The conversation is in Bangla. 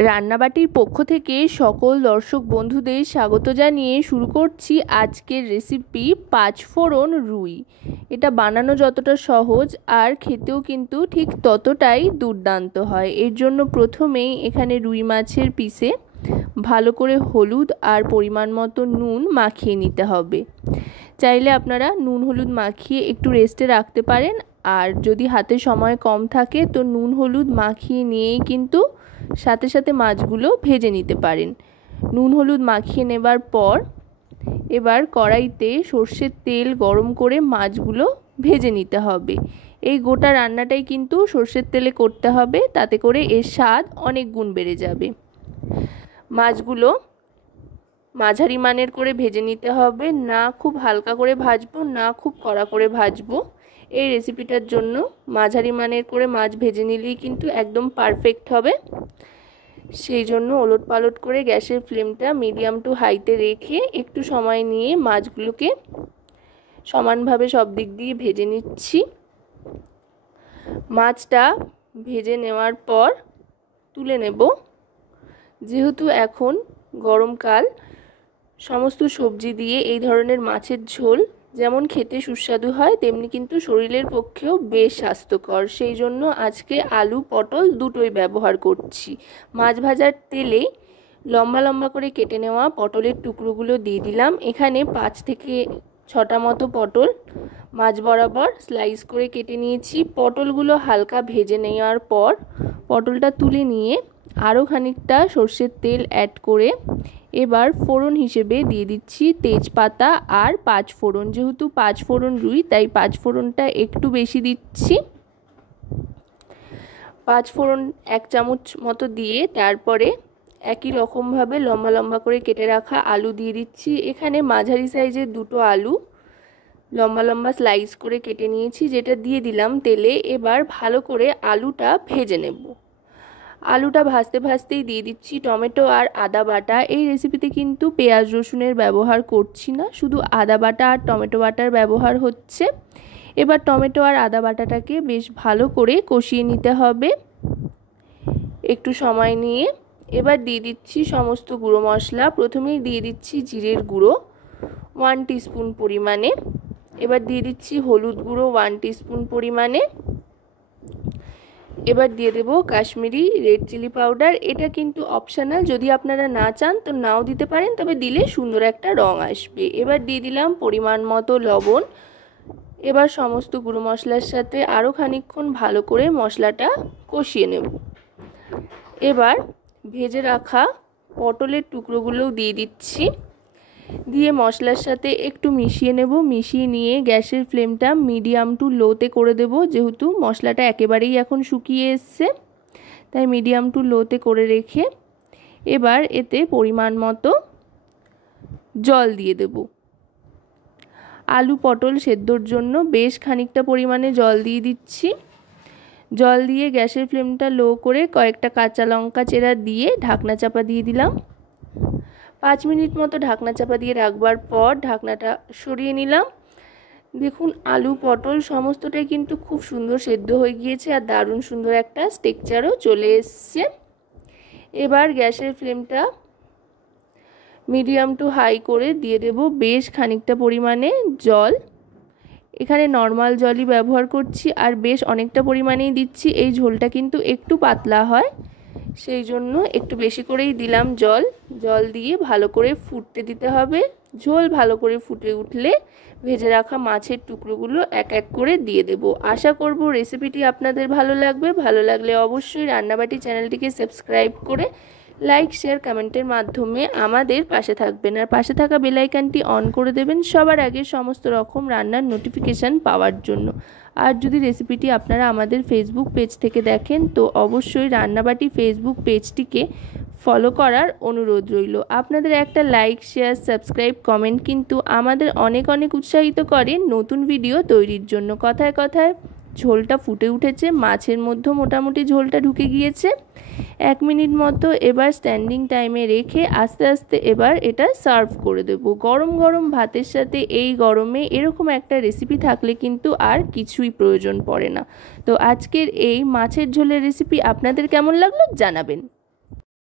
রান্নাবাটির পক্ষ থেকে সকল দর্শক বন্ধুদের স্বাগত জানিয়ে শুরু করছি আজকের রেসিপি পাঁচফোড়ন রুই। এটা বানানো যতটা সহজ আর খেতেও কিন্তু ঠিক ততটাই দুর্দান্ত হয়। এর জন্য প্রথমেই এখানে রুই মাছের পিসে ভালো করে হলুদ আর পরিমাণ মতো নুন মাখিয়ে নিতে হবে। চাইলে আপনারা নুন হলুদ মাখিয়ে একটু রেস্টে রাখতে পারেন, আর যদি হাতে সময় কম থাকে তো নুন হলুদ মাখিয়ে নিয়েই কিন্তু সাথে সাথে মাছগুলো ভেজে নিতে পারেন। নুন হলুদ মাখিয়ে নেবার পর এবার কড়াইতে সর্ষের তেল গরম করে মাছগুলো ভেজে নিতে হবে। এই গোটা রান্নাটাই কিন্তু সর্ষের তেলে করতে হবে, তাতে করে এর স্বাদ অনেক গুণ বেড়ে যাবে। মাছগুলো মাঝারি মানের করে ভেজে নিতে হবে, না খুব হালকা করে ভাজবো না খুব কড়া করে ভাজবো। এই রেসিপিটার জন্য মাঝারি মানের করে মাছ ভেজে নিলেই কিন্তু একদম পারফেক্ট হবে। সেই জন্য ওলট পালট করে গ্যাসের ফ্লেমটা মিডিয়াম টু হাইতে রেখে একটু সময় নিয়ে মাছগুলোকে সমানভাবে সব দিক দিয়ে ভেজে নিচ্ছি। মাছটা ভেজে নেওয়ার পর তুলে নেব। যেহেতু এখন গরমকাল, সমস্ত সবজি দিয়ে এই ধরনের মাছের ঝোল যেমন খেতে সুস্বাদু হয় তেমনি কিন্তু শরীরের পক্ষেও বেশ স্বাস্থ্যকর। সেই জন্য আজকে আলু পটল দুটোই ব্যবহার করছি। মাছ ভাজার তেলে লম্বা লম্বা করে কেটে নেওয়া পটলের টুকরোগুলো দিয়ে দিলাম। এখানে 5 থেকে 6টা মতো পটল মাছ বরাবর স্লাইস করে কেটে নিয়েছি। পটলগুলো হালকা ভেজে নেওয়ার পর পটলটা তুলে নিয়ে আরও খানিকটা সর্ষের তেল অ্যাড করে এবার ফোড়ন হিসেবে দিয়ে দিচ্ছি তেজপাতা আর পাঁচফোড়ন। যেহেতু পাঁচফোড়ন রুই তাই পাঁচফোড়নটা একটু বেশি দিচ্ছি। পাঁচফোড়ন 1 চামচ মতো দিয়ে তারপরে একই রকমভাবে লম্বা লম্বা করে কেটে রাখা আলু দিয়ে দিচ্ছি। এখানে মাঝারি সাইজের 2টো আলু লম্বা লম্বা স্লাইস করে কেটে নিয়েছি, যেটা দিয়ে দিলাম তেলে। এবার ভালো করে আলুটা ভেজে নেব। আলুটা ভাজতে ভাজতেই দিয়ে দিচ্ছি টমেটো আর আদা বাটা। এই রেসিপিতে কিন্তু পেঁয়াজ রসুনের ব্যবহার করছি না, শুধু আদা বাটা আর টমেটো বাটার ব্যবহার হচ্ছে। এবার টমেটো আর আদা বাটাটাকে বেশ ভালো করে কষিয়ে নিতে হবে একটু সময় নিয়ে। এবার দিয়ে দিচ্ছি সমস্ত গুঁড়ো মশলা। প্রথমেই দিয়ে দিচ্ছি জিরের গুঁড়ো 1 টিস্পুন পরিমাণে। এবার দিয়ে দিচ্ছি হলুদ গুঁড়ো 1 টিস্পুন পরিমাণে। এবার দিয়ে দেব কাশ্মীরি রেড চিলি পাউডার। এটা কিন্তু অপশনাল, যদি আপনারা না চান তো নাও দিতে পারেন, তবে দিলে সুন্দর একটা রং আসবে। এবার দিয়ে দিলাম পরিমাণ মতো লবণ। এবার সমস্ত গুঁড়ো মশলার সাথে আরও খানিকক্ষণ ভালো করে মশলাটা কষিয়ে নেব। এবার ভেজে রাখা পটলের টুকরোগুলোও দিয়ে দিচ্ছি, দিয়ে মশলার সাথে একটু মিশিয়ে নেব। মিশিয়ে নিয়ে গ্যাসের ফ্লেমটা মিডিয়াম টু লোতে করে দেব। যেহেতু মশলাটা একেবারেই এখন শুকিয়ে এসছে তাই মিডিয়াম টু লোতে করে রেখে এবার এতে পরিমাণ মতো জল দিয়ে দেব। আলু পটল সেদ্ধর জন্য বেশ খানিকটা পরিমাণে জল দিয়ে দিচ্ছি। জল দিয়ে গ্যাসের ফ্লেমটা লো করে কয়েকটা কাঁচা লঙ্কা চেরা দিয়ে ঢাকনা চাপা দিয়ে দিলাম। 5 মিনিট মতো ঢাকনা চাপা দিয়ে রাখবার পর ঢাকনাটা সরিয়ে নিলাম। দেখুন আলু পটল সমস্তটাই কিন্তু খুব সুন্দর সেদ্ধ হয়ে গিয়েছে আর দারুণ সুন্দর একটা টেক্সচারও চলে এসছে। এবার গ্যাসের ফ্লেমটা মিডিয়াম টু হাই করে দিয়ে দেব বেশ খানিকটা পরিমাণে জল। এখানে নর্মাল জলই ব্যবহার করছি আর বেশ অনেকটা পরিমাণেই দিচ্ছি। এই ঝোলটা কিন্তু একটু পাতলা হয়, সেই জন্য একটু বেশি করেই দিলাম জল। জল দিয়ে ভালো করে ফুটতে দিতে হবে। ঝোল ভালো করে ফুটে উঠলে ভেজে রাখা মাছের টুকরোগুলো এক এক করে দিয়ে দেব। আশা করব রেসিপিটি আপনাদের ভালো লাগবে। ভালো লাগলে অবশ্যই রান্নাবাটি চ্যানেলটিকে সাবস্ক্রাইব করে লাইক শেয়ার কমেন্টের মাধ্যমে আমাদের পাশে থাকবেন, আর পাশে থাকা বেল আইকনটি অন করে দেবেন সবার আগে সমস্ত রকম রান্নার নোটিফিকেশান পাওয়ার জন্য। আর যদি রেসিপিটি আপনারা আমাদের ফেসবুক পেজ থেকে দেখেন তো অবশ্যই রান্নাবাটি ফেসবুক পেজটিকে ফলো করার অনুরোধ রইল। আপনাদের একটা লাইক শেয়ার সাবস্ক্রাইব কমেন্ট কিন্তু আমাদের অনেক অনেক উৎসাহিত করে নতুন ভিডিও তৈরির জন্য। কথায় কথায় ঝোলটা ফুটে উঠেছে, মাছের মধ্যে মোটামুটি ঝোলটা ঢুকে গিয়েছে। 1 মিনিট মতো এবার স্ট্যান্ডিং টাইমে রেখে আস্তে আস্তে এবার এটা সার্ভ করে দেব। গরম গরম ভাতের সাথে এই গরমে এরকম একটা রেসিপি থাকলে কিন্তু আর কিছুই প্রয়োজন পড়ে না। তো আজকের এই মাছের ঝোলের রেসিপি আপনাদের কেমন লাগলো জানাবেন।